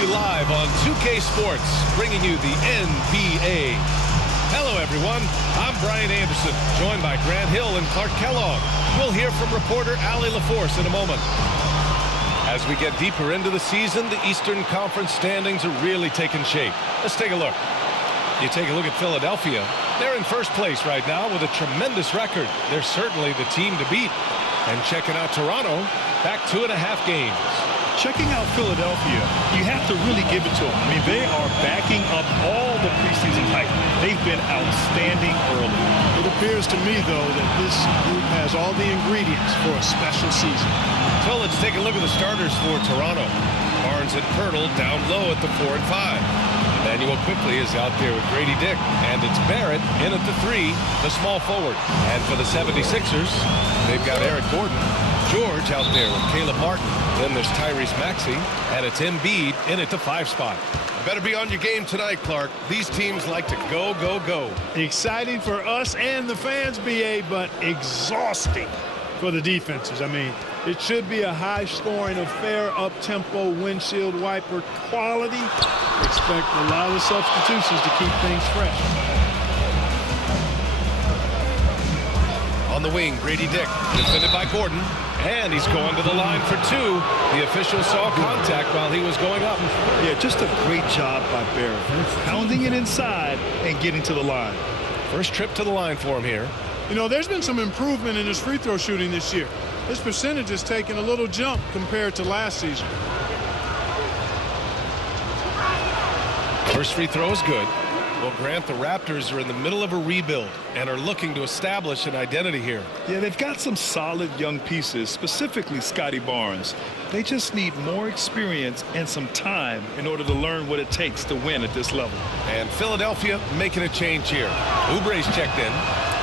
you live on 2K Sports, bringing you the NBA. Hello, everyone. I'm Brian Anderson, joined by Grant Hill and Clark Kellogg. We'll hear from reporter Allie LaForce in a moment. As we get deeper into the season, the Eastern Conference standings are really taking shape. Let's take a look. You take a look at Philadelphia. They're in first place right now with a tremendous record. They're certainly the team to beat. And checking out Toronto, back 2.5 games. Checking out Philadelphia, you have to really give it to them. I mean, they are backing up all the preseason hype. They've been outstanding early. It appears to me, though, that this group has all the ingredients for a special season. So let's take a look at the starters for Toronto. Barnes and Pirtle down low at the 4 and 5. Emmanuel quickly is out there with Grady Dick. And it's Barrett in at the 3, the small forward. And for the 76ers, they've got Eric Gordon. George out there with Caleb Martin. Then there's Tyrese Maxey. And it's Embiid in at the 5 spot. Better be on your game tonight, Clark. These teams like to go, go, go. Exciting for us and the fans, BA, but exhausting for the defenses. I mean, it should be a high-scoring affair, up-tempo, windshield wiper quality. Expect a lot of substitutions to keep things fresh. On the wing, Grady Dick, defended by Gordon. And he's going to the line for 2. The official saw contact while he was going up. Yeah, just a great job by Barrett. Pounding it inside and getting to the line. First trip to the line for him here. You know, there's been some improvement in his free throw shooting this year. His percentage has taken a little jump compared to last season. First free throw is good. Well, Grant, the Raptors are in the middle of a rebuild and are looking to establish an identity here. Yeah, they've got some solid young pieces, specifically Scotty Barnes. They just need more experience and some time in order to learn what it takes to win at this level. And Philadelphia making a change here. Oubre's checked in.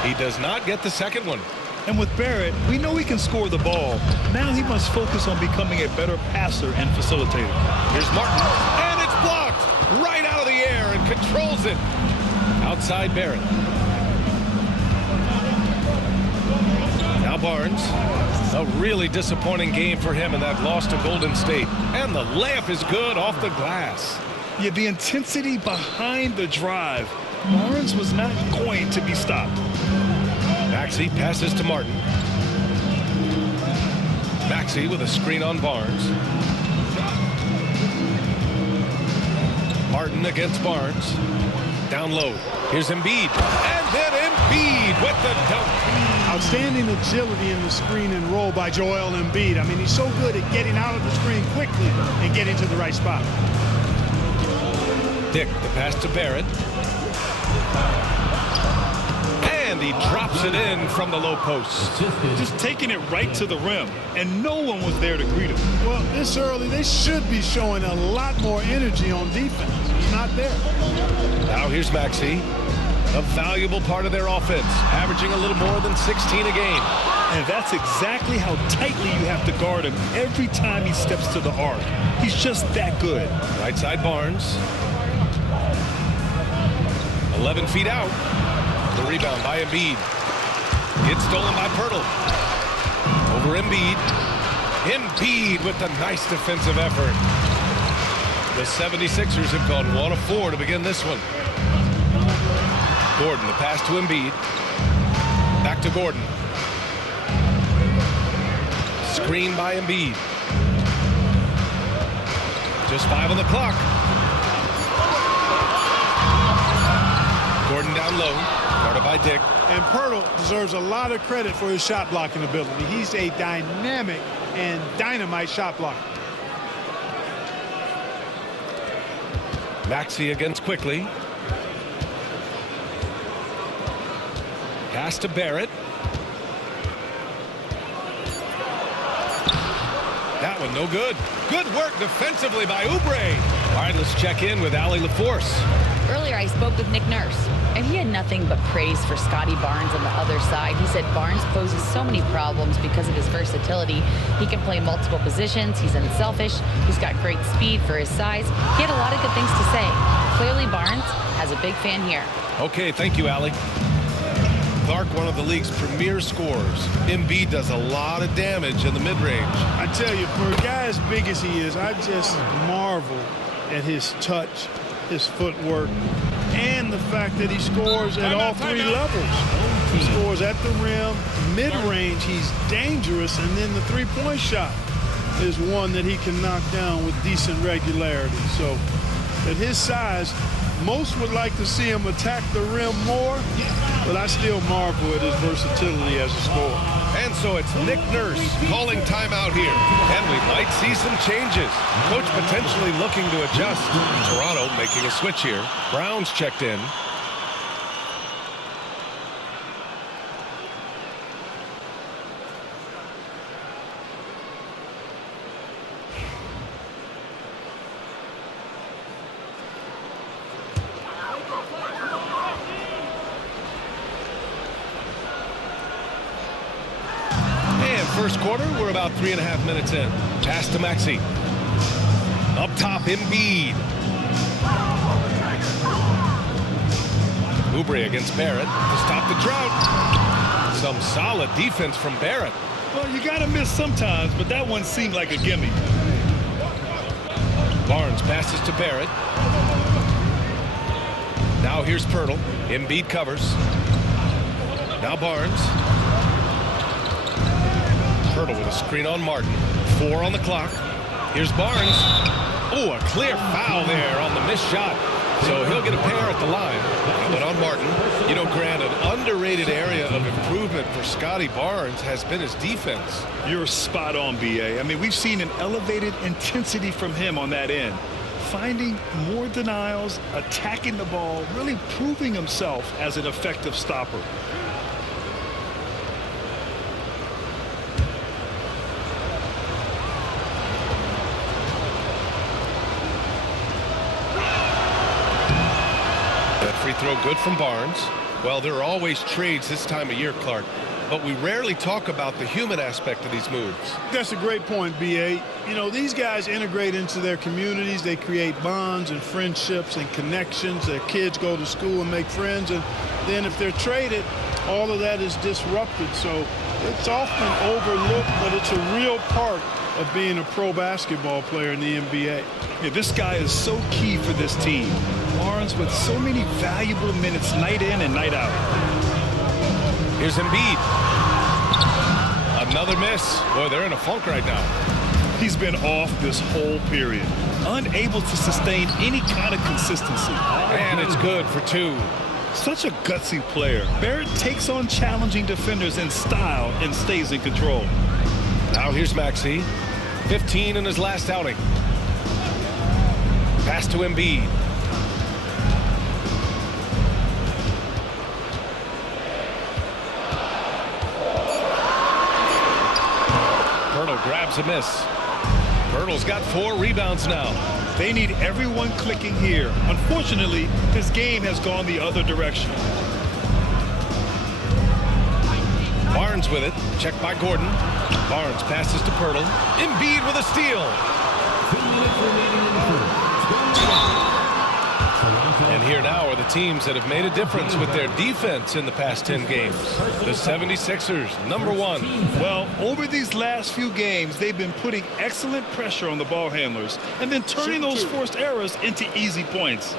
He does not get the second one. And with Barrett, we know he can score the ball. Now he must focus on becoming a better passer and facilitator. Here's Martin, and it's blocked right out of the air and controls it. Outside Barrett. Now Barnes. A really disappointing game for him in that loss to Golden State. And the layup is good off the glass. Yeah, the intensity behind the drive. Barnes was not going to be stopped. Maxey passes to Martin. Maxey with a screen on Barnes. Martin against Barnes. Down low. Here's Embiid. And then Embiid with the dunk. Outstanding agility in the screen and roll by Joel Embiid. I mean, he's so good at getting out of the screen quickly and getting to the right spot. Dick, the pass to Barrett. And he drops it in from the low post. Just taking it right to the rim, and no one was there to greet him. Well, this early, they should be showing a lot more energy on defense. It's not there. Now here's Maxey, a valuable part of their offense, averaging a little more than 16 a game. And that's exactly how tightly you have to guard him every time he steps to the arc. He's just that good. Right side Barnes. 11 feet out. The rebound by Embiid. It's stolen by Pirtle. Over Embiid. Embiid with the nice defensive effort. The 76ers have gone 1 of 4 to begin this one. Gordon, the pass to Embiid. Back to Gordon. Screen by Embiid. Just 5 on the clock. Gordon down low. Guarded by Dick. And Pirtle deserves a lot of credit for his shot blocking ability. He's a dynamic and dynamite shot blocker. Maxey against quickly. Pass to Barrett. That one no good. Good work defensively by Oubre. All right, let's check in with Allie LaForce. Earlier, I spoke with Nick Nurse, and he had nothing but praise for Scotty Barnes on the other side. He said Barnes poses so many problems because of his versatility. He can play multiple positions. He's unselfish. He's got great speed for his size. He had a lot of good things to say. Clearly, Barnes has a big fan here. Okay, thank you, Allie. Clark, one of the league's premier scorers. Embiid does a lot of damage in the mid-range. I tell you, for a guy as big as he is, I just marvel at his touch, his footwork, and the fact that he scores at all three levels. He scores at the rim, mid-range, he's dangerous, and then the three-point shot is one that he can knock down with decent regularity. So at his size, most would like to see him attack the rim more, but I still marvel at his versatility as a scorer. And so it's Nick Nurse calling timeout here. And we might see some changes. Coach potentially looking to adjust. Toronto making a switch here. Brown's checked in. First quarter, we're about 3.5 minutes in. Pass to Maxey. Up top, Embiid. Oubre against Barrett to stop the drought. Some solid defense from Barrett. Well, you got to miss sometimes, but that one seemed like a gimme. Barnes passes to Barrett. Now here's Pirtle. Embiid covers. Now Barnes. Pirtle with a screen on Martin. 4 on the clock. Here's Barnes. Oh, a clear foul there on the missed shot. So he'll get a pair at the line. But on Martin, you know, Grant, an underrated area of improvement for Scotty Barnes has been his defense. You're spot on, B.A. I mean, we've seen an elevated intensity from him on that end. Finding more denials, attacking the ball, really proving himself as an effective stopper. Free throw good from Barnes. Well, there are always trades this time of year, Clark, but we rarely talk about the human aspect of these moves. That's a great point, B.A. You know, these guys integrate into their communities. They create bonds and friendships and connections. Their kids go to school and make friends, and then if they're traded, all of that is disrupted. So it's often overlooked, but it's a real part of being a pro basketball player in the NBA. Yeah, this guy is so key for this team. Barnes with so many valuable minutes night in and night out. Here's Embiid. Another miss. Boy, they're in a funk right now. He's been off this whole period. Unable to sustain any kind of consistency. And it's good for 2. Such a gutsy player. Barrett takes on challenging defenders in style and stays in control. Now here's Maxey. 15 in his last outing. Pass to Embiid. Pirtle grabs a miss. Pirtle's got 4 rebounds now. They need everyone clicking here. Unfortunately, his game has gone the other direction. Barnes with it. Checked by Gordon. Barnes passes to Pirtle. Embiid with a steal. And here now are the teams that have made a difference with their defense in the past 10 games. The 76ers, number 1. Well, over these last few games, they've been putting excellent pressure on the ball handlers and then turning those forced errors into easy points.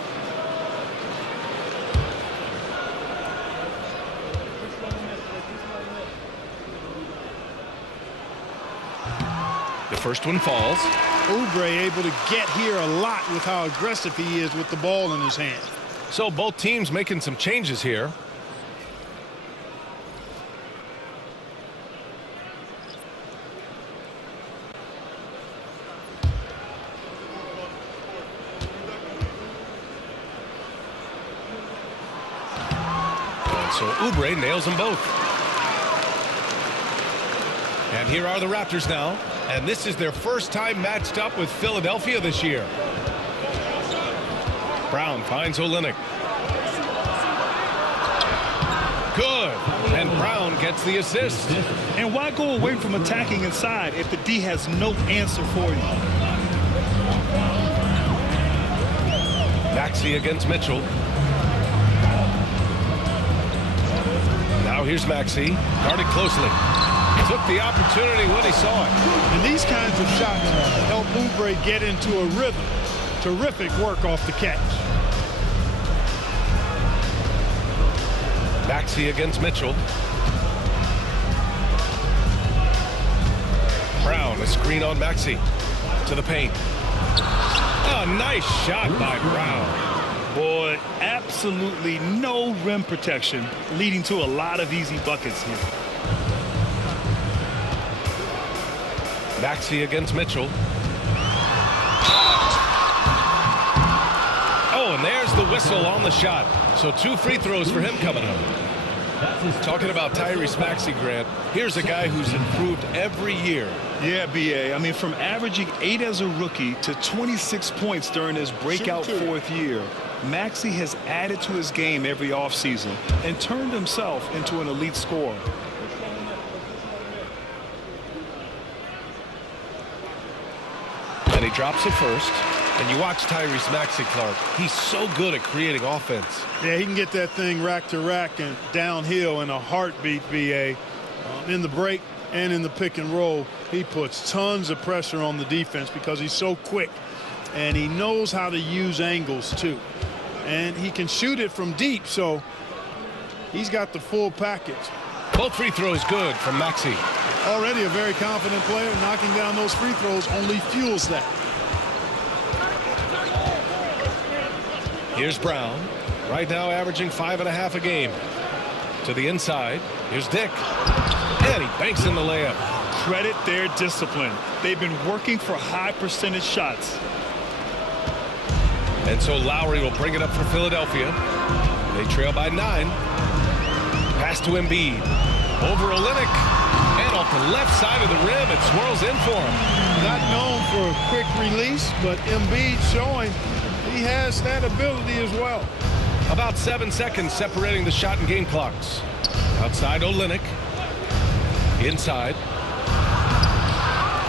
The first one falls. Oubre able to get here a lot with how aggressive he is with the ball in his hand. So both teams making some changes here. And so Oubre nails them both. And here are the Raptors now. And this is their first time matched up with Philadelphia this year. Brown finds Olynyk. Good. And Brown gets the assist. And why go away from attacking inside if the D has no answer for you? Maxey against Mitchell. Now here's Maxey. Guarded closely. Took the opportunity when he saw it. And these kinds of shots help Oubre get into a rhythm. Terrific work off the catch. Maxey against Mitchell. Brown, a screen on Maxey. To the paint. Oh, nice shot by Brown. Boy, absolutely no rim protection, leading to a lot of easy buckets here. Maxey against Mitchell. Oh, and there's the whistle on the shot. So 2 free throws for him coming up. Talking about Tyrese Maxey, Grant, here's a guy who's improved every year. Yeah, B.A. I mean, from averaging 8 as a rookie to 26 points during his breakout 4th year, Maxey has added to his game every offseason and turned himself into an elite scorer. And he drops it first. And you watch Tyrese Maxey, Clark. He's so good at creating offense. Yeah, he can get that thing rack to rack and downhill in a heartbeat, VA. In the break and in the pick and roll, he puts tons of pressure on the defense because he's so quick. And he knows how to use angles, too. And he can shoot it from deep, so he's got the full package. Both free throws good from Maxey. Already a very confident player. Knocking down those free throws only fuels that. Here's Brown, right now averaging 5.5 a game. To the inside, here's Dick. And he banks in the layup. Credit their discipline. They've been working for high percentage shots. And so Lowry will bring it up for Philadelphia. They trail by 9. Pass to Embiid. Over Olynyk. And off the left side of the rim, it swirls in for him. Not known for a quick release, but Embiid showing he has that ability as well. About 7 seconds separating the shot and game clocks. Outside Olynyk. Inside.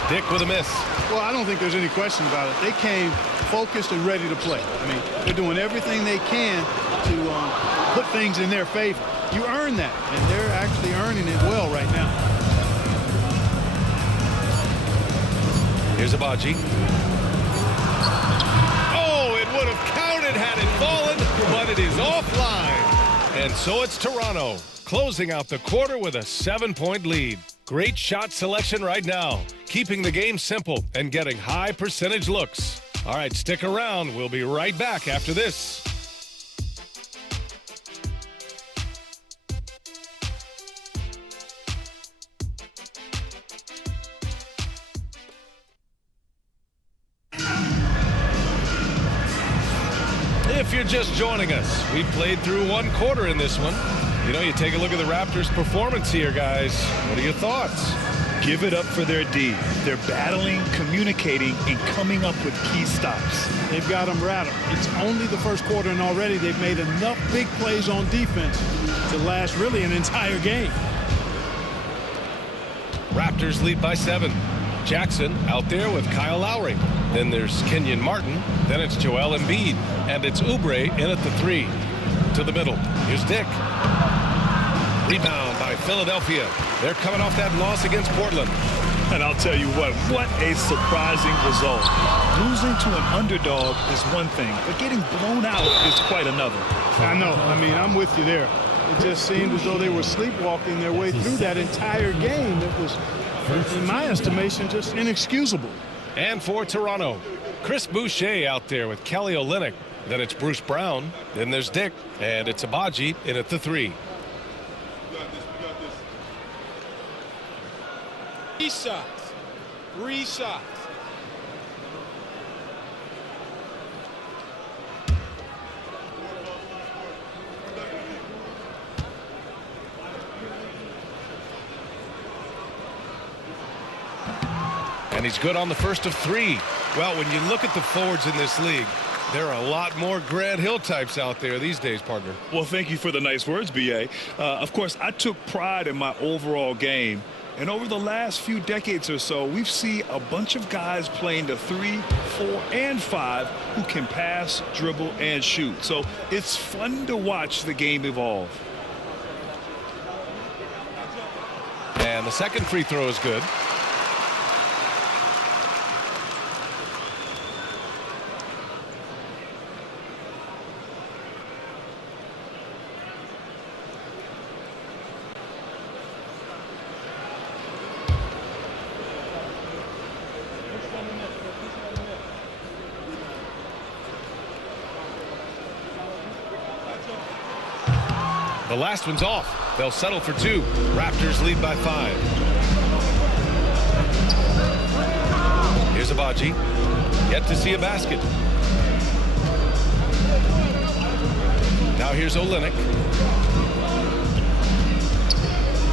Dick with a miss. Well, I don't think there's any question about it. They came focused and ready to play. I mean, they're doing everything they can to put things in their favor. You earn that, and they're actually earning it well right now. Here's Abaji. Oh, it would have counted had it fallen, but it is offline. And so it's Toronto, closing out the quarter with a 7-point lead. Great shot selection right now, keeping the game simple and getting high percentage looks. All right, stick around. We'll be right back after this. If you're just joining us, we played through 1 quarter in this one. You know, you take a look at the Raptors' performance here, guys. What are your thoughts? Give it up for their D. They're battling, communicating, and coming up with key stops. They've got them rattled. It's only the first quarter, and already they've made enough big plays on defense to last really an entire game. Raptors lead by 7. Jackson out there with Kyle Lowry. Then there's Kenyon Martin. Then it's Joel Embiid. And it's Oubre in at the 3. To the middle. Here's Dick. Rebound by Philadelphia. They're coming off that loss against Portland. And I'll tell you what a surprising result. Losing to an underdog is one thing, but getting blown out is quite another. I know. I mean, I'm with you there. It just seemed as though they were sleepwalking their way through that entire game. It was, in my estimation, just inexcusable. And for Toronto, Chris Boucher out there with Kelly Olynyk. Then it's Bruce Brown. Then there's Dick. And it's Abaji in at the 3. 3 shots. 3 shots. And he's good on the first of 3. Well, when you look at the forwards in this league, there are a lot more Grant Hill types out there these days, partner. Well, thank you for the nice words, B.A. Of course, I took pride in my overall game. And over the last few decades or so, we've seen a bunch of guys playing the 3, 4, and 5 who can pass, dribble, and shoot. So it's fun to watch the game evolve. And the second free throw is good. The last one's off. They'll settle for 2. Raptors lead by 5. Here's Abaji. Yet to see a basket. Now here's Olynyk.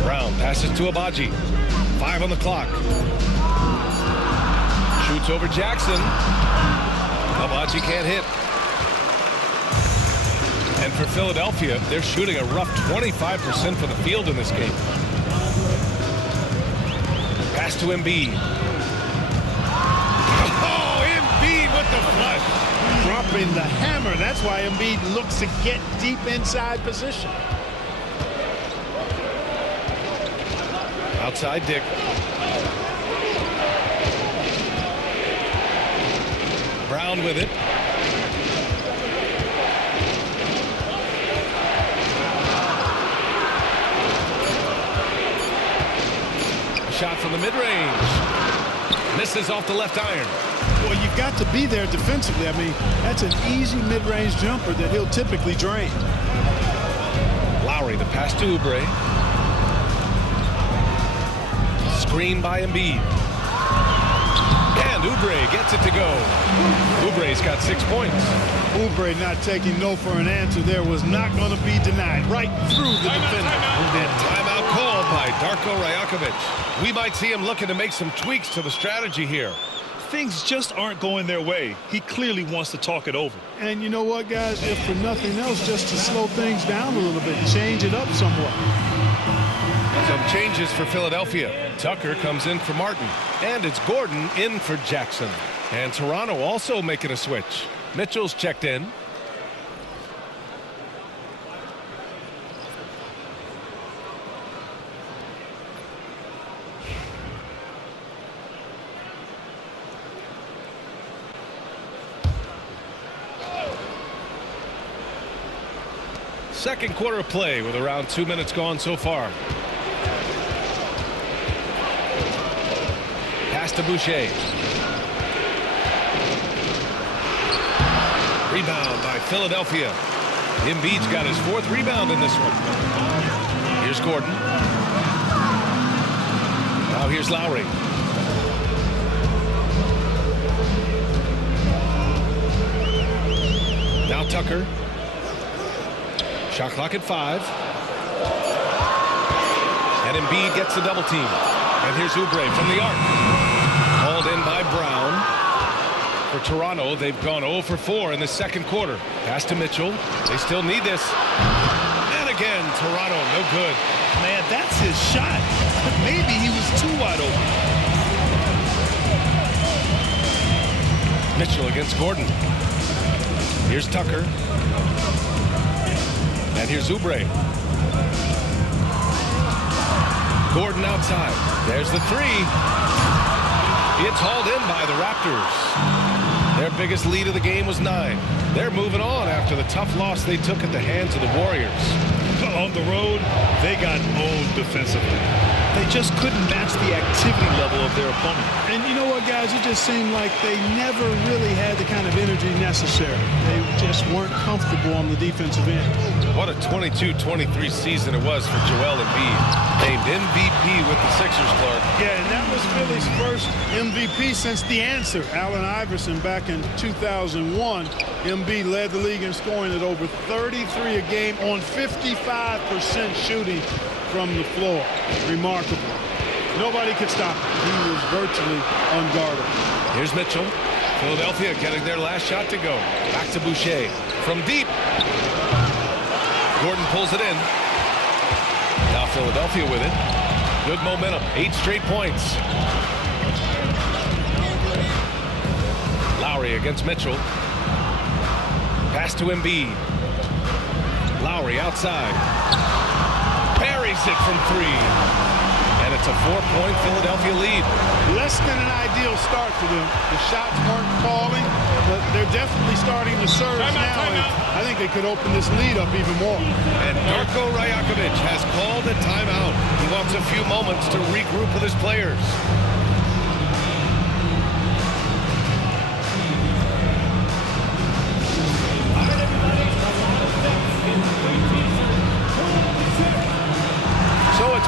Brown passes to Abaji. 5 on the clock. Shoots over Jackson. Abaji can't hit. And for Philadelphia, they're shooting a rough 25% from the field in this game. Pass to Embiid. Oh, Embiid with the flush. Dropping the hammer. That's why Embiid looks to get deep inside position. Outside Dick. Brown with it. A shot from the mid-range. Misses off the left iron. Well, you've got to be there defensively. I mean, that's an easy mid-range jumper that he'll typically drain. Lowry, the pass to Oubre. Screen by Embiid. And Oubre gets it to go. Oubre's got 6 points. Oubre not taking no for an answer there was not going to be denied. Right through the defender. And timeout called by Darko Rajakovic. We might see him looking to make some tweaks to the strategy here. Things just aren't going their way. He clearly wants to talk it over. And you know what, guys? If for nothing else, just to slow things down a little bit, change it up somewhat. Some changes for Philadelphia. Tucker comes in for Martin. And it's Gordon in for Jackson. And Toronto also making a switch. Mitchell's checked in. Second quarter of play with around 2 minutes gone so far. Pass to Boucher. Rebound by Philadelphia. Embiid's got his 4th rebound in this one. Here's Gordon. Now here's Lowry. Now Tucker. Shot clock at 5. And Embiid gets the double team. And here's Oubre from the arc. Called in by Brown. For Toronto, they've gone 0 for 4 in the second quarter. Pass to Mitchell. They still need this. And again, Toronto, no good. Man, that's his shot. But maybe he was too wide open. Mitchell against Gordon. Here's Tucker. And here's Oubre. Gordon outside. There's the 3. It's hauled in by the Raptors. Their biggest lead of the game was 9. They're moving on after the tough loss they took at the hands of the Warriors. On the road, they got owned defensively. They just couldn't match the activity level of their opponent. And you know what, guys? It just seemed like they never really had the kind of energy necessary. They just weren't comfortable on the defensive end. What a 22-23 season it was for Joel Embiid. Named MVP with the Sixers, Clark. Yeah, and that was Philly's first MVP since the answer. Allen Iverson back in 2001. Embiid led the league in scoring at over 33 a game on 55% shooting from the floor. Remarkable. Nobody could stop him. He was virtually unguardable. Here's Mitchell. Philadelphia getting their last shot to go. Back to Boucher. From deep. Gordon pulls it in. Now Philadelphia with it. Good momentum. 8 straight points. Lowry against Mitchell. Pass to Embiid. Lowry outside. Buries it from 3. And it's a 4-point Philadelphia lead. Less than an ideal start for them. The shots weren't falling, but they're definitely starting to surge now. And I think they could open this lead up even more. And Darko Rajakovic has called a timeout. He wants a few moments to regroup with his players.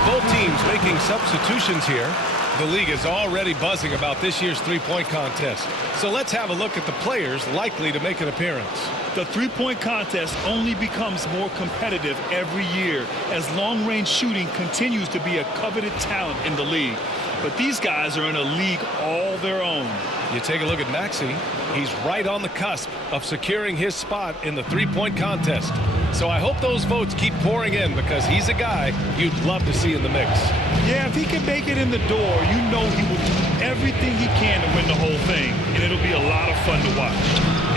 both teams making substitutions here. The league is already buzzing about this year's three-point contest. So let's have a look at the players likely to make an appearance. The three-point contest only becomes more competitive every year as long-range shooting continues to be a coveted talent in the league. But these guys are in a league all their own. You take a look at Maxey. He's right on the cusp of securing his spot in the three-point contest. So I hope those votes keep pouring in because he's a guy you'd love to see in the mix. Yeah, if he can make it in the door, you know he will do everything he can to win the whole thing, and it'll be a lot of fun to watch.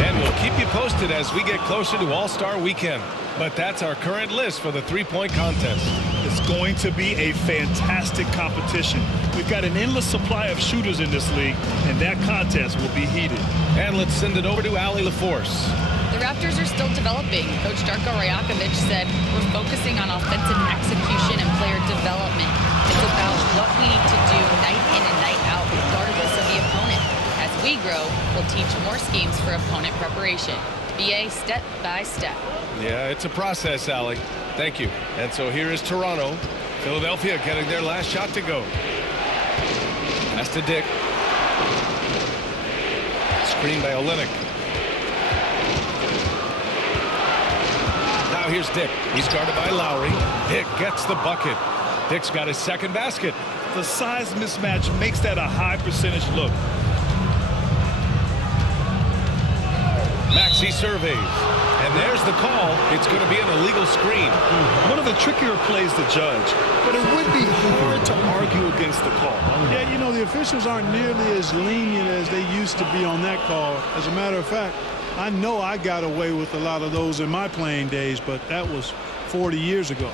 And we'll keep you posted as we get closer to All-Star Weekend. But that's our current list for the three-point contest. It's going to be a fantastic competition. We've got an endless supply of shooters in this league, and that contest will be heated. And let's send it over to Allie LaForce. The Raptors are still developing. Coach Darko Rajakovic said, we're focusing on offensive execution and player development. It's about what we need to do night in and night out regardless of the opponent. As we grow, we'll teach more schemes for opponent preparation. BA step by step. Yeah, it's a process, Allie. Thank you. And so here is Toronto. Philadelphia getting their last shot to go. Pass to Dick. Screen by Olynyk. Now here's Dick. He's guarded by Lowry. Dick gets the bucket. Dick's got his second basket. The size mismatch makes that a high percentage look. Maxey surveys. And there's the call. It's going to be an illegal screen. One of the trickier plays to judge, but it would be hard to argue against the call. Yeah, you know, the officials aren't nearly as lenient as they used to be on that call. As a matter of fact, I know I got away with a lot of those in my playing days, but that was 40 years ago.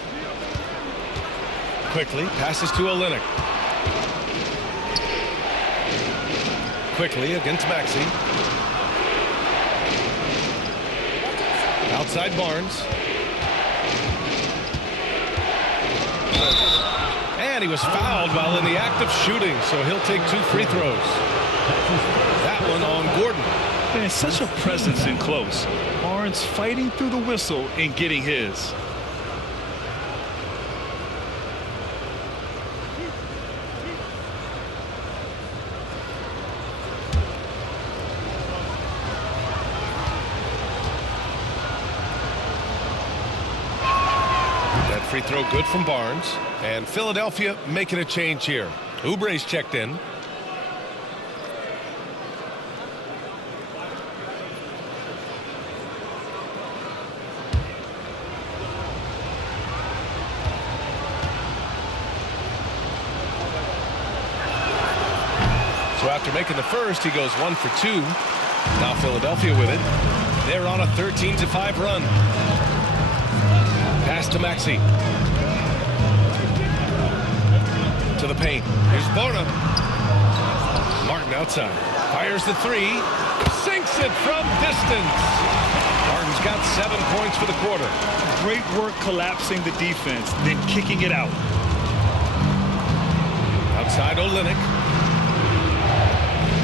Quickly passes to Olynyk. Quickly against Maxey. Outside Barnes. And he was fouled while in the act of shooting, so he'll take 2 free throws. That one on Gordon. And such a presence in close. Barnes fighting through the whistle and getting his. Free throw good from Barnes. And Philadelphia making a change here. Oubre's checked in. So after making the first, he goes 1 for 2. Now Philadelphia with it. They're on a 13-5 run. Pass to Maxey. To the paint. Here's Bona. Martin outside. Fires the 3. Sinks it from distance. Martin's got 7 points for the quarter. Great work collapsing the defense, then kicking it out. Outside Olynyk.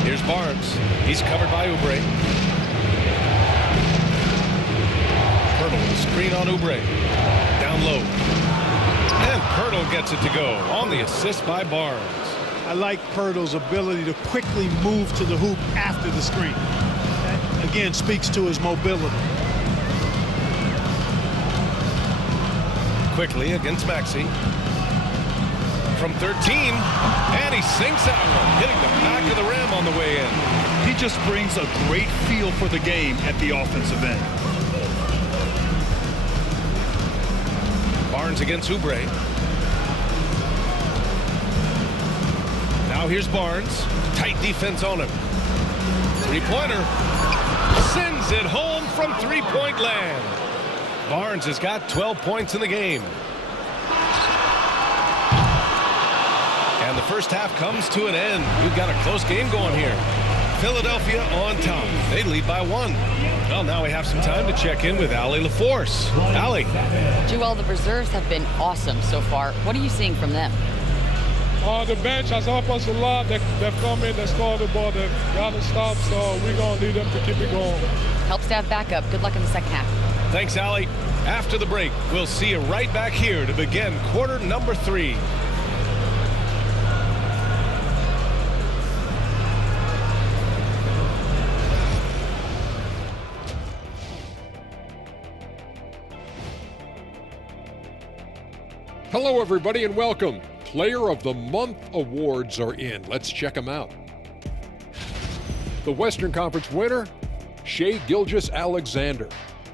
Here's Barnes. He's covered by Oubre. Pirtle with a screen on Oubre. Down low. And Pirtle gets it to go on the assist by Barnes. I like Pirtle's ability to quickly move to the hoop after the screen. That, again, speaks to his mobility. Quickly against Maxey. From 13. And he sinks that one, hitting the back of the rim on the way in. He just brings a great feel for the game at the offensive end. Barnes against Oubre. Now here's Barnes. Tight defense on him. Three-pointer. Sends it home from three-point land. Barnes has got 12 points in the game. And the first half comes to an end. We've got a close game going here. Philadelphia on top. They lead by 1. Well, now we have some time to check in with Allie LaForce. Allie. Joel, the reserves have been awesome so far. What are you seeing from them? The bench has helped us a lot. They've come in, they scored the ball, they've got to stop, so we're going to need them to keep it going. Helps to have backup. Good luck in the second half. Thanks, Allie. After the break, we'll see you right back here to begin quarter number 3. Hello, everybody, and welcome. Player of the Month awards are in. Let's check them out. The Western Conference winner, Shai Gilgeous-Alexander.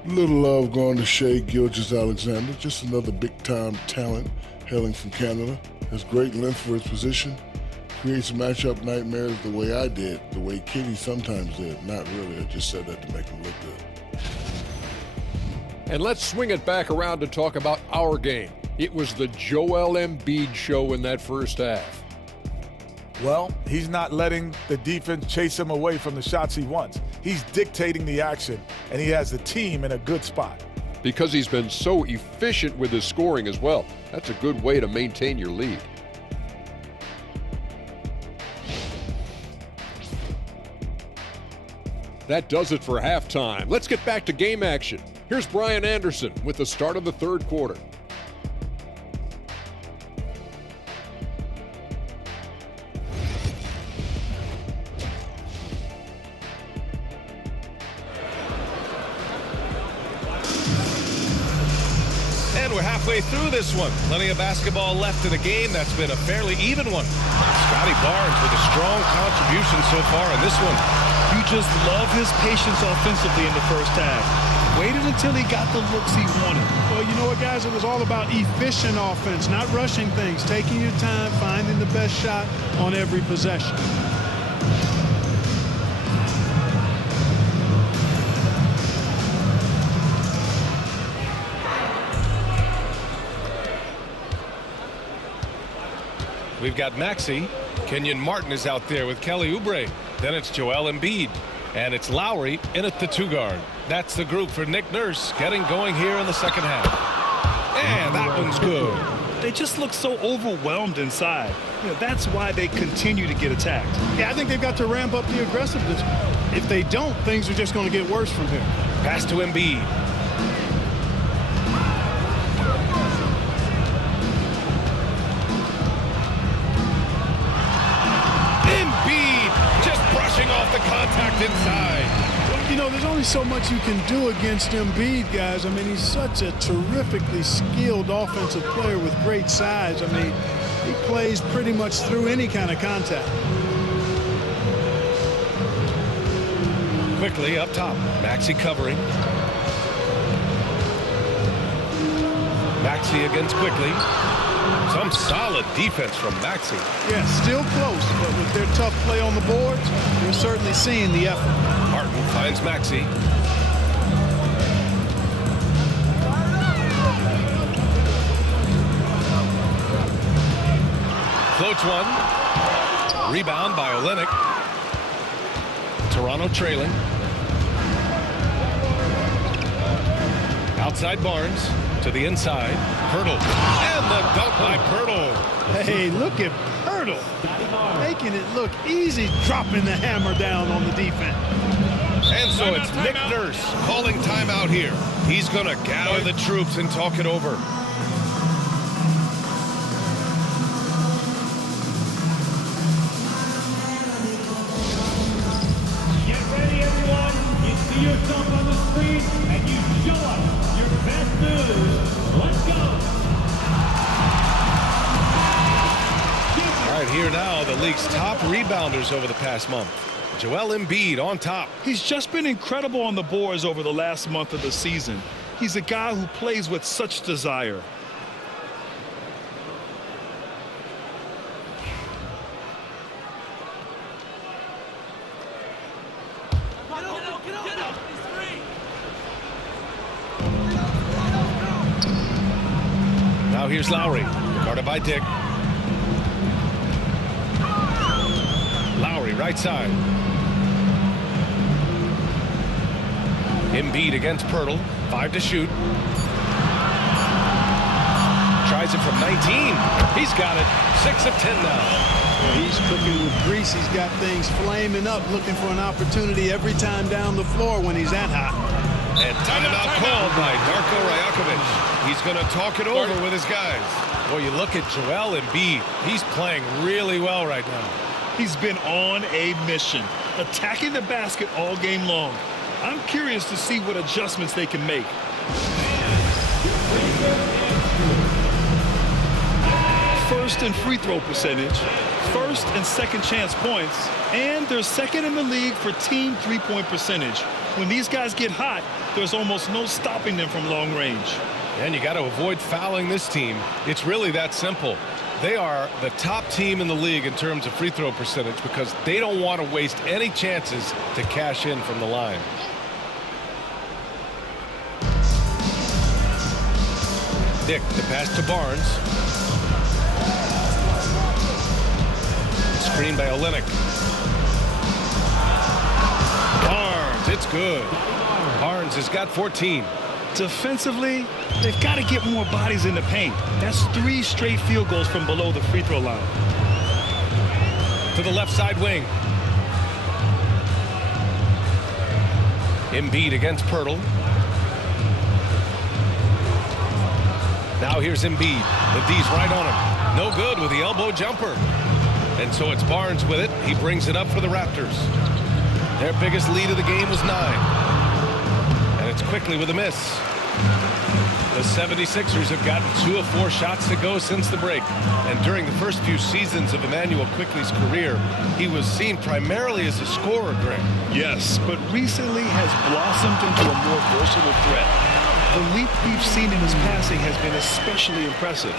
Little love going to Shai Gilgeous-Alexander, just another big-time talent hailing from Canada. Has great length for his position, creates matchup nightmares the way I did, the way Kitty sometimes did. Not really, I just said that to make him look good. And let's swing it back around to talk about our game. It was the Joel Embiid show in that first half. Well, he's not letting the defense chase him away from the shots he wants. He's dictating the action, and he has the team in a good spot. Because he's been so efficient with his scoring as well. That's a good way to maintain your lead. That does it for halftime. Let's get back to game action. Here's Brian Anderson with the start of the third quarter. And we're halfway through this one. Plenty of basketball left in a game that's been a fairly even one. Scotty Barnes with a strong contribution so far in this one. You just love his patience offensively in the first half. Waited until he got the looks he wanted. Well, you know what, guys? It was all about efficient offense, not rushing things, taking your time, finding the best shot on every possession. We've got Maxey. Kenyon Martin is out there with Kelly Oubre. Then it's Joel Embiid. And it's Lowry in at the 2-guard. That's the group for Nick Nurse getting going here in the second half. And that one's good. They just look so overwhelmed inside. You know, that's why they continue to get attacked. Yeah, I think they've got to ramp up the aggressiveness. If they don't, things are just going to get worse from here. Pass to Embiid. Off the contact inside. You know, there's only so much you can do against Embiid, guys. I mean, he's such a terrifically skilled offensive player with great size. I mean, he plays pretty much through any kind of contact. Quickly up top, Maxey covering. Maxey against Quickly. Some solid defense from Maxey. Yeah, still close, but with their tough play on the boards, you're certainly seeing the effort. Martin finds Maxey. Floats one. Rebound by Olynyk. Toronto trailing. Outside Barnes. To the inside, Pirtle, and the dunk by Pirtle. Hey, look at Pirtle, making it look easy, dropping the hammer down on the defense. And so it's Nick Nurse calling timeout here. He's going to gather the troops and talk it over. Get ready, everyone. You see yourself on the screen, and you show us your best moves. Let's go. All right, here now, the league's top rebounders over the past month. Joel Embiid on top. He's just been incredible on the boards over the last month of the season. He's a guy who plays with such desire. Now here's Lowry, guarded by Dick. Lowry, right side. Embiid against Pirtle. 5 to shoot. Tries it from 19. He's got it. 6 of 10 now. He's cooking with grease. He's got things flaming up, looking for an opportunity every time down the floor when he's that hot. And timeout called by Darko Rajakovic. He's going to talk it over with his guys. Boy, you look at Joel Embiid. He's playing really well right now. He's been on a mission, attacking the basket all game long. I'm curious to see what adjustments they can make. First in free throw percentage, first and second chance points, and they're second in the league for team three-point percentage. When these guys get hot, there's almost no stopping them from long range. And you got to avoid fouling this team. It's really that simple. They are the top team in the league in terms of free throw percentage because they don't want to waste any chances to cash in from the line. Dick, the pass to Barnes. Screen by Olynyk. Barnes, it's good. Barnes has got 14. Defensively, they've got to get more bodies in the paint. That's 3 straight field goals from below the free throw line. To the left side wing. Embiid against Pirtle. Now here's Embiid. The D's right on him. No good with the elbow jumper. And so it's Barnes with it. He brings it up for the Raptors. Their biggest lead of the game was 9. And it's quickly with a miss. The 76ers have gotten 2 of 4 shots to go since the break. And during the first few seasons of Immanuel Quickley's career, he was seen primarily as a scorer, Greg. Yes, but recently has blossomed into a more versatile threat. The leap we've seen in his passing has been especially impressive.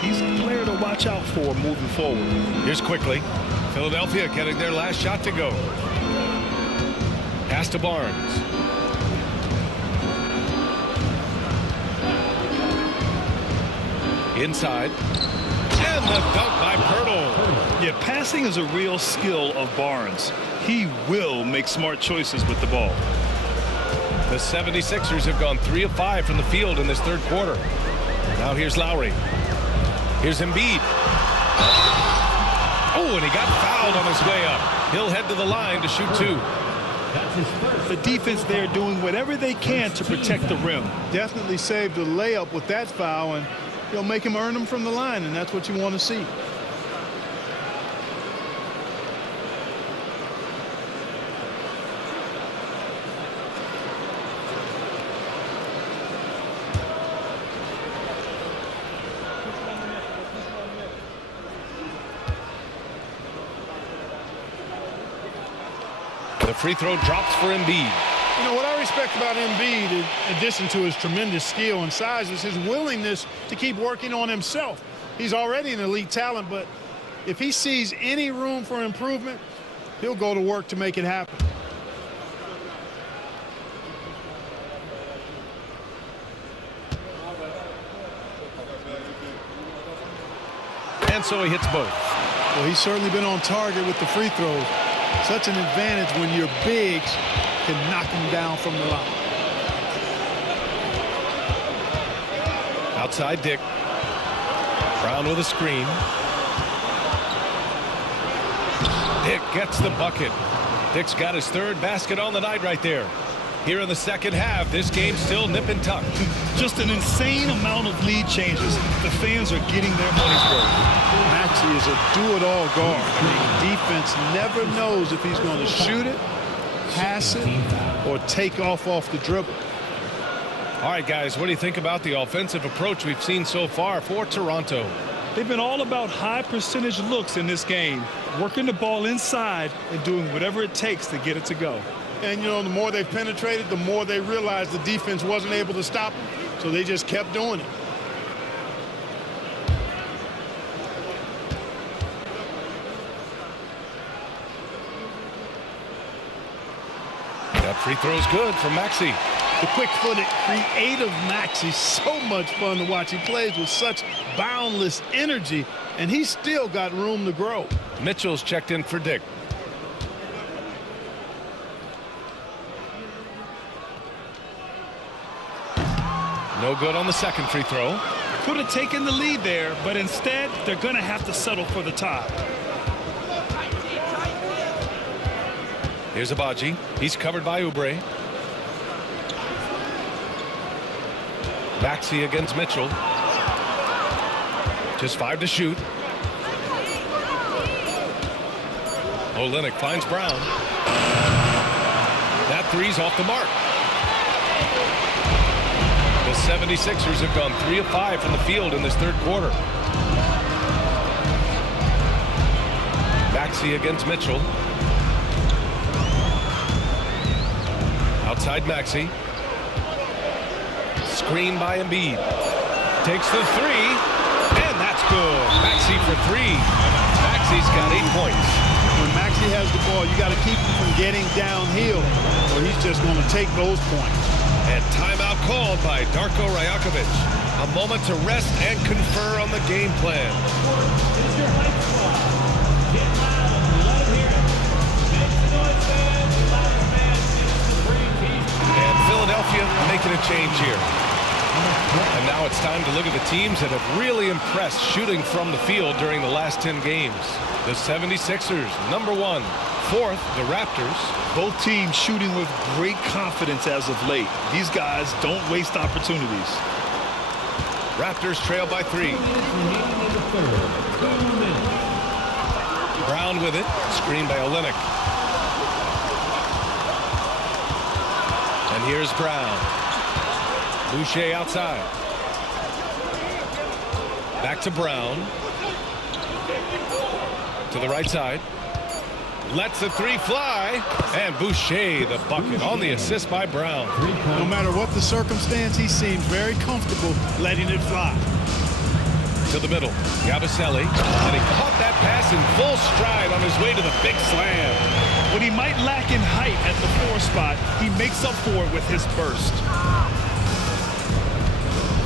He's a player to watch out for moving forward. Here's Quickley. Philadelphia getting their last shot to go. Pass to Barnes. Inside. And the dunk by Pirtle. Yeah, passing is a real skill of Barnes. He will make smart choices with the ball. The 76ers have gone 3 of 5 from the field in this third quarter. Now here's Lowry. Here's Embiid. Oh, and he got fouled on his way up. He'll head to the line to shoot 2. The defense there doing whatever they can to protect the rim. Definitely saved the layup with that foul, and he'll make him earn them from the line, and that's what you want to see. The free throw drops for Embiid. You know, what I respect about Embiid, in addition to his tremendous skill and size, is his willingness to keep working on himself. He's already an elite talent, but if he sees any room for improvement, he'll go to work to make it happen. And so he hits both. Well, he's certainly been on target with the free throws. Such an advantage when your bigs can knock him down from the line. Outside Dick. Brown with a screen. Dick gets the bucket. Dick's got his 3rd basket on the night right there. Here in the second half, this game's still nip and tuck. Just an insane amount of lead changes. The fans are getting their money's worth. Maxey is a do-it-all guard. The defense never knows if he's going to shoot it, pass it, or take off the dribble. All right, guys, what do you think about the offensive approach we've seen so far for Toronto? They've been all about high percentage looks in this game, working the ball inside and doing whatever it takes to get it to go. And, you know, the more they've penetrated, the more they realized the defense wasn't able to stop them. So they just kept doing it. That free throw's good from Maxey. The quick-footed, creative Maxey, so much fun to watch. He plays with such boundless energy, and he's still got room to grow. Mitchell's checked in for Dick. No good on the second free throw. Could have taken the lead there, but instead they're going to have to settle for the tie. Here's Abaji. He's covered by Oubre. Maxey against Mitchell. Just 5 to shoot. Olynyk finds Brown. That three's off the mark. The 76ers have gone 3 of 5 from the field in this third quarter. Maxey against Mitchell. Outside Maxey. Screen by Embiid. Takes the three, and that's good. Maxey for 3. Maxey's got 8 points. When Maxey has the ball, you got to keep him from getting downhill, or he's just going to take those points. And timeout called by Darko Rajakovic. A moment to rest and confer on the game plan. It's your hype squad. Get loud and let them hear it. Make some noise, fans. Louder fans. It's the Dream Team. And Philadelphia making a change here. And now it's time to look at the teams that have really impressed shooting from the field during the last 10 games. The 76ers, number 1. 4th, the Raptors. Both teams shooting with great confidence as of late. These guys don't waste opportunities. Raptors trail by 3. Brown with it. Screen by Olynyk. And here's Brown. Boucher outside. Back to Brown. To the right side. Lets the three fly. And Boucher the bucket on the assist by Brown. No matter what the circumstance, he seems very comfortable letting it fly. To the middle. Yabusele. And he caught that pass in full stride on his way to the big slam. What he might lack in height at the 4 spot, he makes up for it with his burst.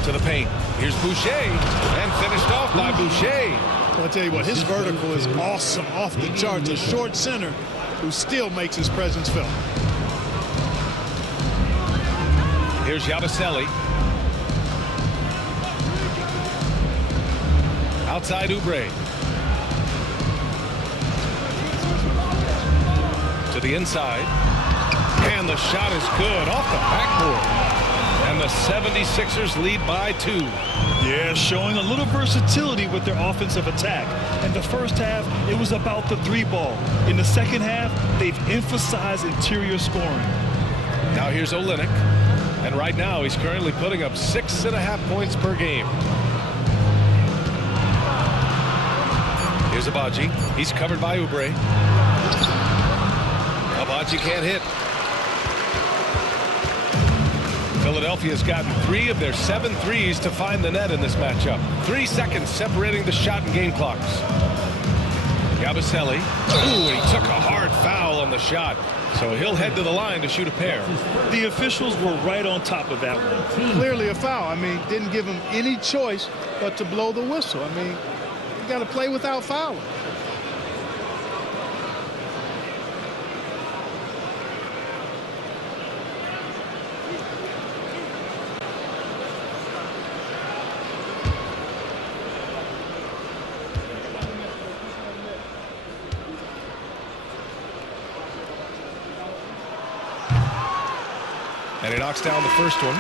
To the paint. Here's Boucher. And finished off by Boucher. Well, I'll tell you what, his vertical is awesome, off the charts. A short center who still makes his presence felt. Here's Yabusele. Outside Oubre. To the inside. And the shot is good off the backboard. And the 76ers lead by 2. Yeah, showing a little versatility with their offensive attack. In the first half, it was about the 3-ball. In the second half, they've emphasized interior scoring. Now here's Olynyk. And right now, he's currently putting up 6.5 points per game. Here's Abaji. He's covered by Oubre. Abaji can't hit. Philadelphia's gotten 3 of their 7 threes to find the net in this matchup. 3 seconds separating the shot and game clocks. Yabusele. Ooh, he took a hard foul on the shot. So he'll head to the line to shoot a pair. The officials were right on top of that one. Clearly a foul. I mean, didn't give him any choice but to blow the whistle. I mean, you got to play without fouling. And he knocks down the first one.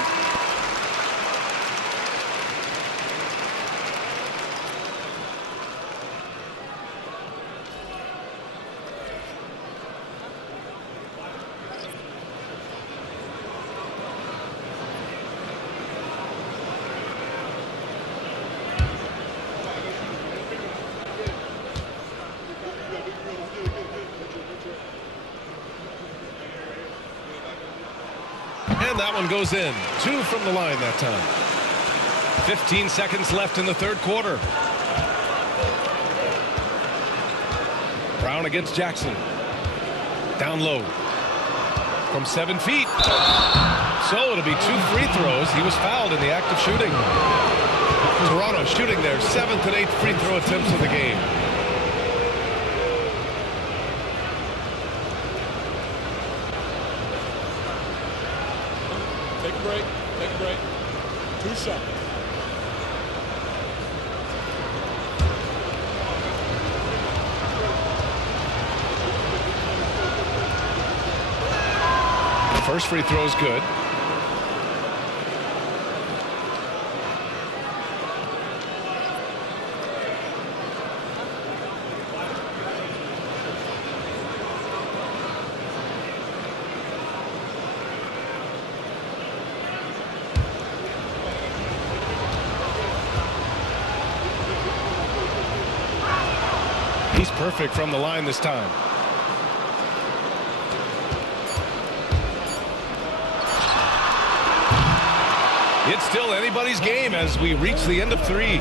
And that one goes in. 2 from the line that time. 15 seconds left in the third quarter. Brown against Jackson. Down low. From 7 feet. So it'll be 2 free throws. He was fouled in the act of shooting. Toronto shooting their 7th and 8th free throw attempts of the game. Take a break. Take a break. 2 shots. The first free throw is good. He's perfect from the line this time. It's still anybody's game as we reach the end of 3.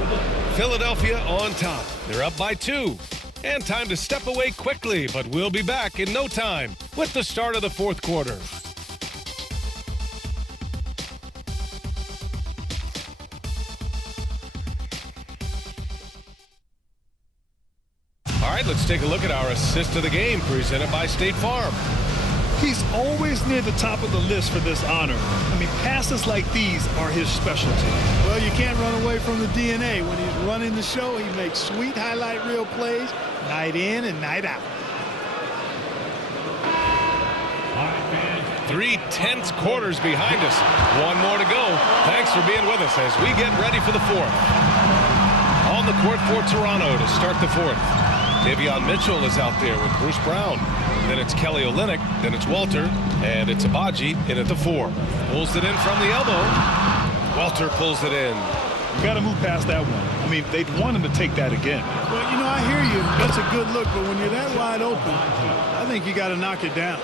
Philadelphia on top. They're up by 2. And time to step away quickly, but we'll be back in no time with the start of the 4th quarter. All right, let's take a look at our assist of the game presented by State Farm. He's always near the top of the list for this honor. I mean, passes like these are his specialty. Well, you can't run away from the DNA. When he's running the show, he makes sweet highlight reel plays night in and night out. 3 tense quarters behind us. 1 more to go. Thanks for being with us as we get ready for the 4th. On the court for Toronto to start the 4th. Davion Mitchell is out there with Bruce Brown. Then it's Kelly Olynyk, then it's Walter, and it's Abaji in at the 4. Pulls it in from the elbow. Walter pulls it in. You got to move past that one. I mean, they'd want him to take that again. Well, you know, I hear you. That's a good look, but when you're that wide open, I think you got to knock it down.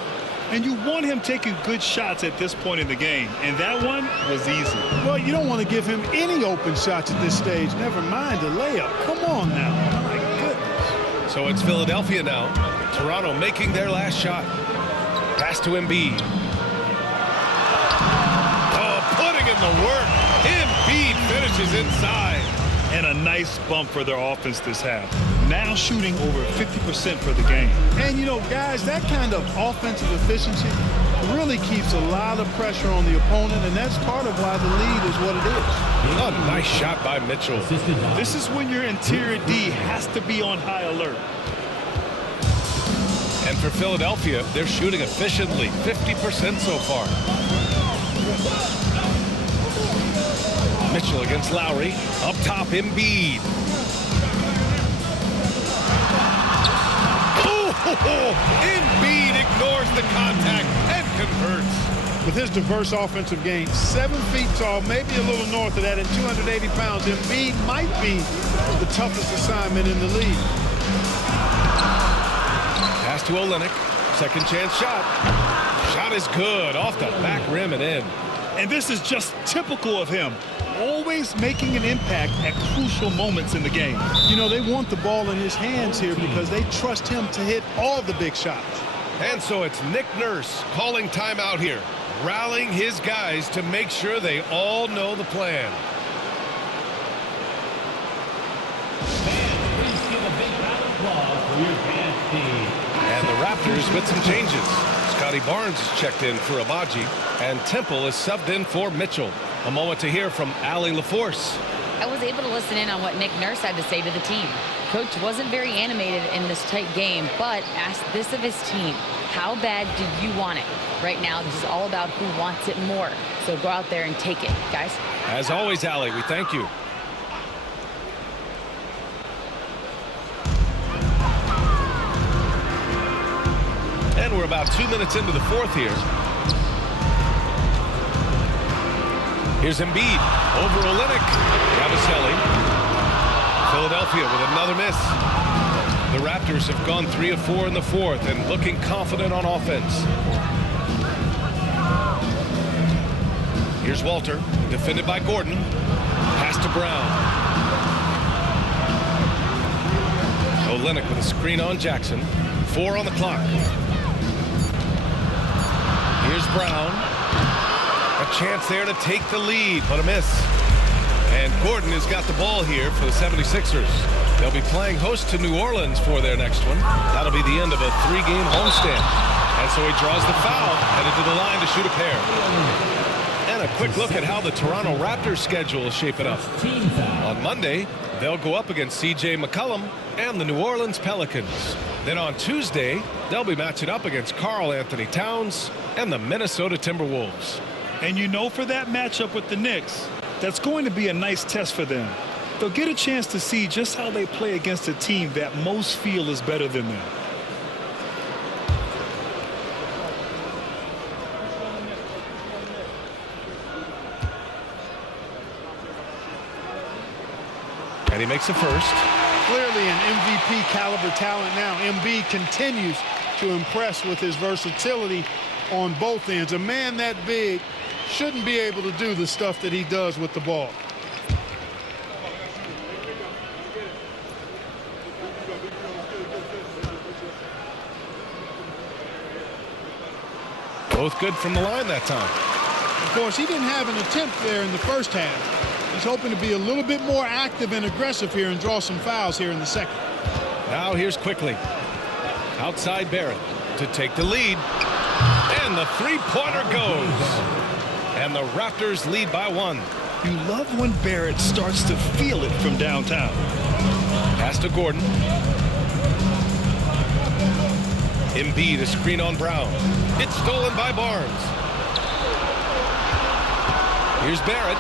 And you want him taking good shots at this point in the game, and that one was easy. Well, you don't want to give him any open shots at this stage, never mind a layup. Come on now. My goodness. So it's Philadelphia now. Toronto making their last shot. Pass to Embiid. Oh, putting in the work. Embiid finishes inside. And a nice bump for their offense this half. Now shooting over 50% for the game. And, you know, guys, that kind of offensive efficiency really keeps a lot of pressure on the opponent, and that's part of why the lead is what it is. A nice shot by Mitchell. This is when your interior D has to be on high alert. And for Philadelphia, they're shooting efficiently, 50% so far. Mitchell against Lowry. Up top, Embiid. Embiid ignores the contact and converts. With his diverse offensive game, 7 feet tall, maybe a little north of that, and 280 pounds, Embiid might be the toughest assignment in the league. Pass to Olynyk. Second chance shot. Shot is good. Off the back rim and in. And this is just typical of him. Always making an impact at crucial moments in the game. You know, they want the ball in his hands here because they trust him to hit all the big shots. And so it's Nick Nurse calling timeout here, rallying his guys to make sure they all know the plan. Fans, please give a big round of applause for your dance team. And the Raptors with some changes. Scotty Barnes is checked in for Abaji, and Temple is subbed in for Mitchell. A moment to hear from Allie LaForce. I was able to listen in on what Nick Nurse had to say to the team. Coach wasn't very animated in this tight game, but asked this of his team. How bad do you want it? Right now, this is all about who wants it more. So go out there and take it, guys. As always, Allie, we thank you. And we're about 2 minutes into the 4th here. Here's Embiid over Olynyk. Rabaselli. Philadelphia with another miss. The Raptors have gone 3 of 4 in the 4th and looking confident on offense. Here's Walter, defended by Gordon. Pass to Brown. Olynyk with a screen on Jackson. 4 on the clock. Here's Brown. A chance there to take the lead, but a miss. And Gordon has got the ball here for the 76ers. They'll be playing host to New Orleans for their next one. That'll be the end of a 3-game homestand. And so he draws the foul, headed to the line to shoot a pair. And a quick look at how the Toronto Raptors schedule is shaping up. On Monday, they'll go up against C.J. McCollum and the New Orleans Pelicans. Then on Tuesday, they'll be matching up against Karl Anthony Towns and the Minnesota Timberwolves. And you know, for that matchup with the Knicks, that's going to be a nice test for them. They'll get a chance to see just how they play against a team that most feel is better than them. And he makes a first. Clearly an MVP caliber talent now. MB continues to impress with his versatility on both ends. A man that big shouldn't be able to do the stuff that he does with the ball. Both good from the line that time. Of course, he didn't have an attempt there in the first half. He's hoping to be a little bit more active and aggressive here and draw some fouls here in the second. Now here's Quickly. Outside Barrett to take the lead. And the three-pointer goes. And the Raptors lead by 1. You love when Barrett starts to feel it from downtown. Pass to Gordon. Embiid a screen on Brown. It's stolen by Barnes. Here's Barrett.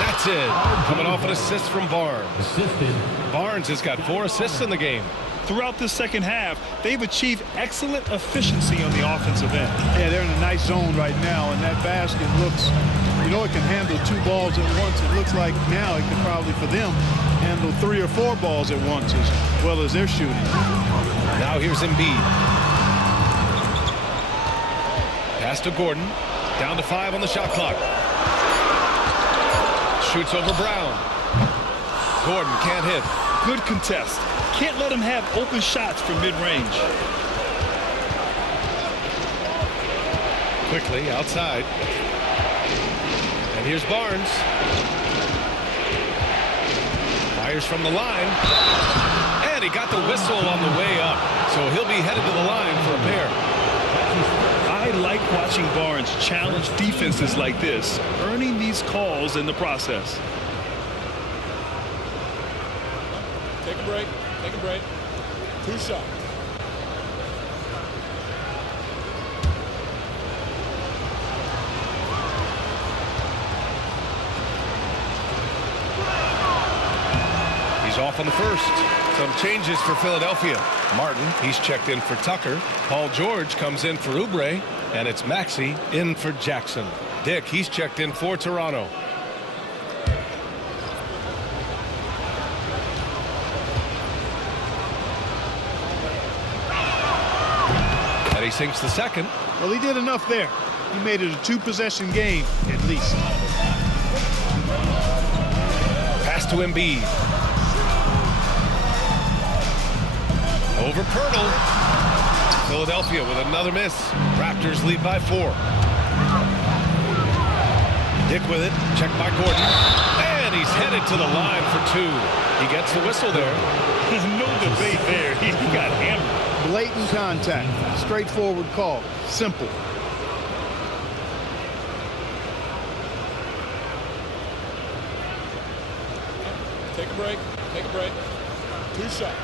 That's it. Coming off an assist from Barnes. Barnes has got 4 assists in the game. Throughout the second half, they've achieved excellent efficiency on the offensive end. Yeah, they're in a nice zone right now, and that basket looks, you know, it can handle 2 balls at once. It looks like now it could probably, for them, handle 3 or 4 balls at once as well as they're shooting. Now here's Embiid. Pass to Gordon. Down to 5 on the shot clock. Shoots over Brown. Gordon can't hit. Good contest. Can't let him have open shots from mid-range. Quickly outside. And here's Barnes. Fires from the line. And he got the whistle on the way up. So he'll be headed to the line for a pair. I like watching Barnes challenge defenses like this, earning these calls in the process. Take a break. Take a break. 2 shots. He's off on the first. Some changes for Philadelphia. Martin, he's checked in for Tucker. Paul George comes in for Oubre. And it's Maxey in for Jackson. Dick, he's checked in for Toronto. And he sinks the second. Well, he did enough there. He made it a 2-possession game, at least. Pass to Embiid. Over Pirtle. Philadelphia with another miss. Raptors lead by 4. Dick with it. Checked by Gordon. And he's headed to the line for 2. He gets the whistle there. No debate there. He got hammered. Blatant contact. Straightforward call. Simple. Take a break. Take a break. 2 shots.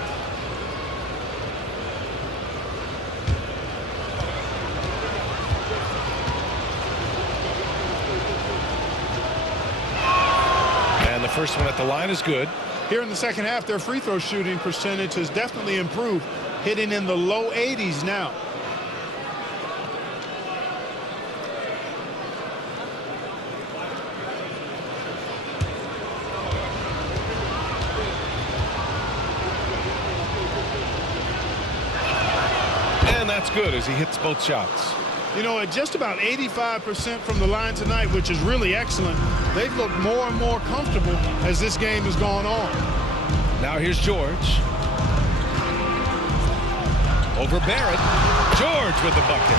And the first one at the line is good. Here in the second half, their free throw shooting percentage has definitely improved, hitting in the low 80s now. And that's good as he hits both shots. You know, at just about 85% from the line tonight, which is really excellent, they've looked more and more comfortable as this game has gone on. Now here's George. Over Barrett. George with the bucket.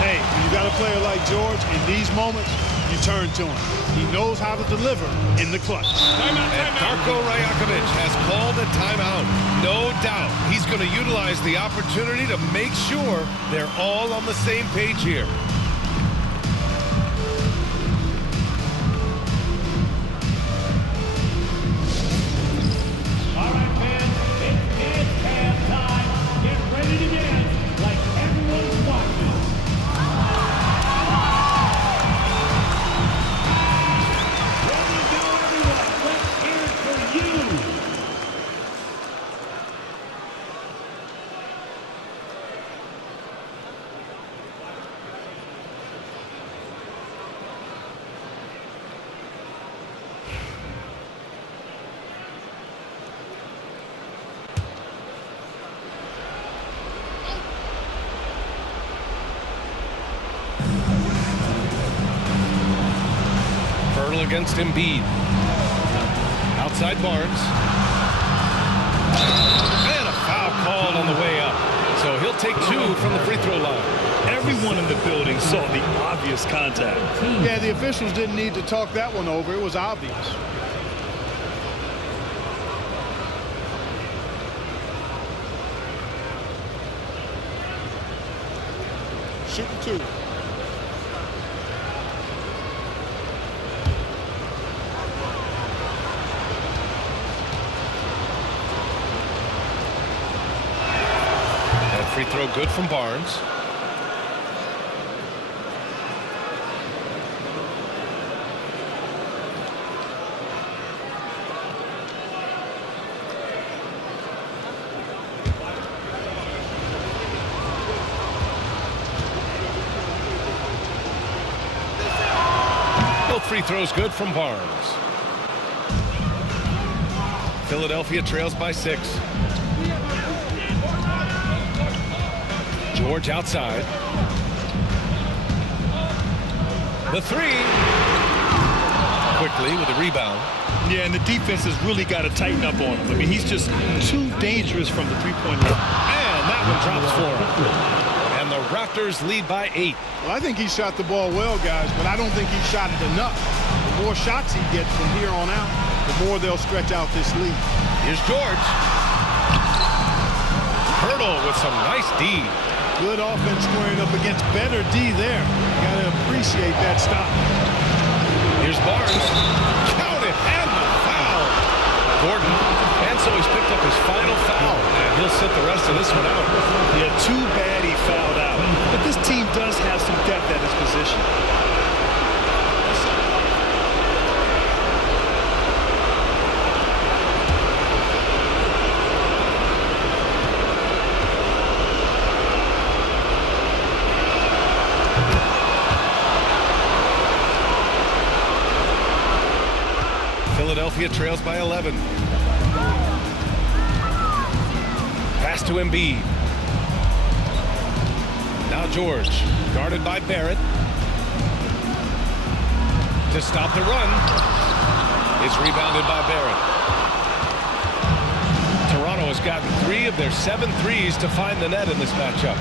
Hey, when you got a player like George, in these moments, you turn to him. He knows how to deliver in the clutch. And Darko Rajakovic has called a timeout. No doubt he's going to utilize the opportunity to make sure they're all on the same page here. All right, fans, it's dance time. Get ready to dance like everyone's watching. There we go, everyone. Let's hear it for you. against Embiid. Outside Barnes. And a foul called on the way up. So he'll take 2 from the free throw line. Everyone in the building saw the obvious contact. Yeah, the officials didn't need to talk that one over. It was obvious. Shooting 2. Free throw good from Barnes. Both free throws good from Barnes. Philadelphia trails by 6. George outside. The 3. Quickly with a rebound. Yeah, and the defense has really got to tighten up on him. I mean, he's just too dangerous from the three-point line. And that one drops for him. And the Raptors lead by 8. Well, I think he shot the ball well, guys, but I don't think he shot it enough. The more shots he gets from here on out, the more they'll stretch out this lead. Here's George. Hurdle with some nice D. Good offense squaring up against better D there. You got to appreciate that stop. Here's Barnes. Count it, and the foul. Gordon. And so he's picked up his final foul, and he'll sit the rest of this one out. Yeah, too bad he fouled out. But this team does have some depth at his position. Philadelphia trails by 11. Pass to Embiid. Now George, guarded by Barrett. To stop the run. It's rebounded by Barrett. Toronto has gotten 3 of their 7 threes to find the net in this matchup.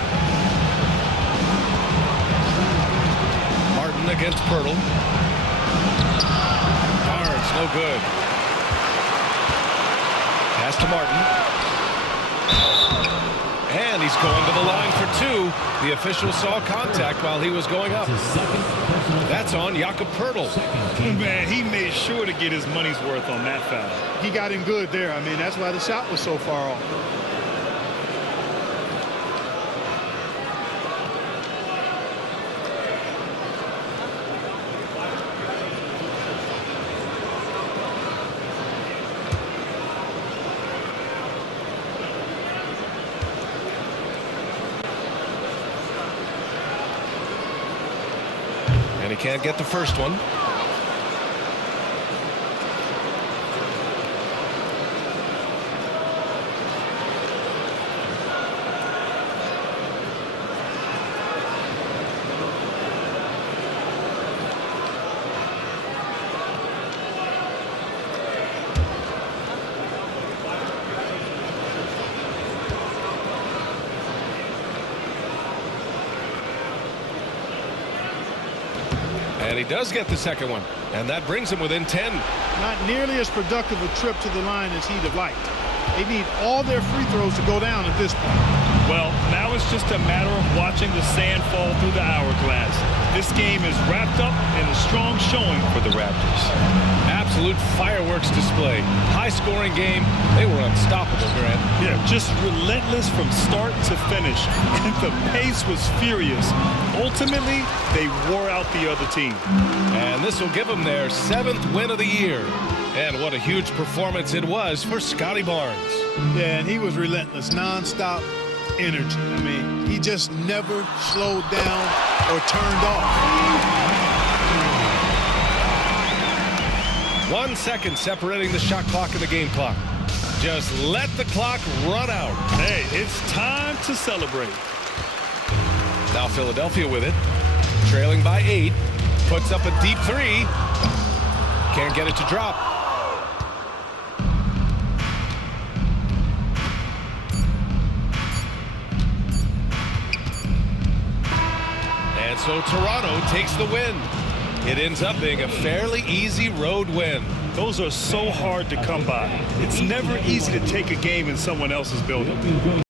Martin against Pirtle. No good. Pass to Martin. And he's going to the line for 2. The official saw contact while he was going up. That's on Jakob Pirtle. Man, he made sure to get his money's worth on that foul. He got him good there. I mean, that's why the shot was so far off. And he can't get the first one. And he does get the second one. And that brings him within 10. Not nearly as productive a trip to the line as he'd have liked. They need all their free throws to go down at this point. Well, now it's just a matter of watching the sand fall through the hourglass. This game is wrapped up in a strong showing for the Raptors. Absolute fireworks display. High-scoring game. They were unstoppable, Grant. Yeah, just relentless from start to finish. And the pace was furious. Ultimately, they wore out the other team. And this will give them their 7th win of the year. And what a huge performance it was for Scotty Barnes. Yeah, and he was relentless, nonstop energy. I mean, he just never slowed down or turned off. 1 second separating the shot clock and the game clock. Just let the clock run out. Hey, it's time to celebrate. Now Philadelphia with it. Trailing by 8. Puts up a deep 3. Can't get it to drop. And so Toronto takes the win. It ends up being a fairly easy road win. Those are so hard to come by. It's never easy to take a game in someone else's building.